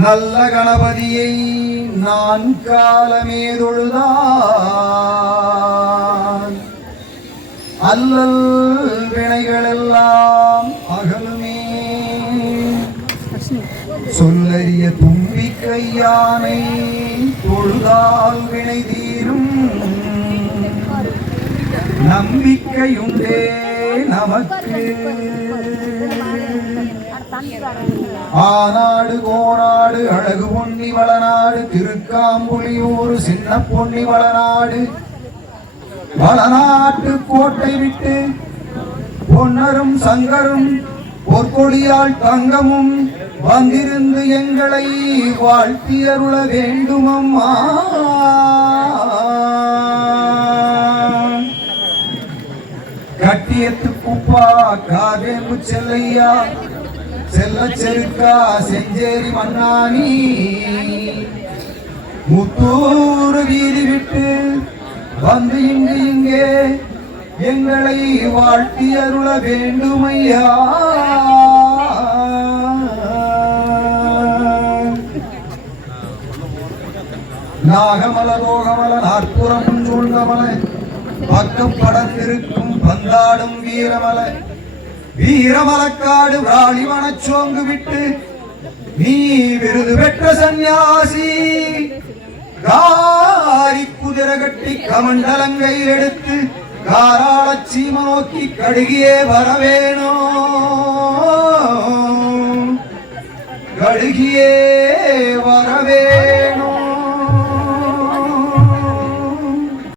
நல்ல கணபதியை நான் காலமே தொழுதான் அல்லல் வினைகளெல்லாம் அகலுமே. சொல்லறிய தும்பிக்கையானை தொழுதால் வினை தீ நம்பிக்கையுண்டே நமக்கு. ஆனாடு கோனாடு அழகு பொன்னி வளநாடு திருக்காம்புலியூர் சின்ன பொன்னி வளநாடு. வளநாட்டு கோட்டை விட்டு பொன்னரும் சங்கரும் பொற்கொடியால் தங்கமும் வந்திருந்து எங்களை வாழ்த்தியருள வேண்டுமம்மா. கட்டியத்து குப்பா காதேம்பு செல்லையா செல்ல செருக்கா செஞ்சேரி மன்னானி. முத்தூர் வீதி விட்டு வந்து இங்கு இங்கே எங்களை வாழ்த்தி அருள வேண்டுமையா? நாகமல ரோகமல நாற்புறம் சூழ்ந்தமலை பக்கப்படத்திருக்கும் பந்தாடும் வீரமலை வீரமலக்காடு விராளி வனச்சோங்கு விட்டு நீ விருது பெற்ற சந்நியாசி. காரி குதிரை கட்டி கமண்டலங்கையில் எடுத்து காராள சீம நோக்கி கடுகியே வரவேணோ கடுகியே வரவே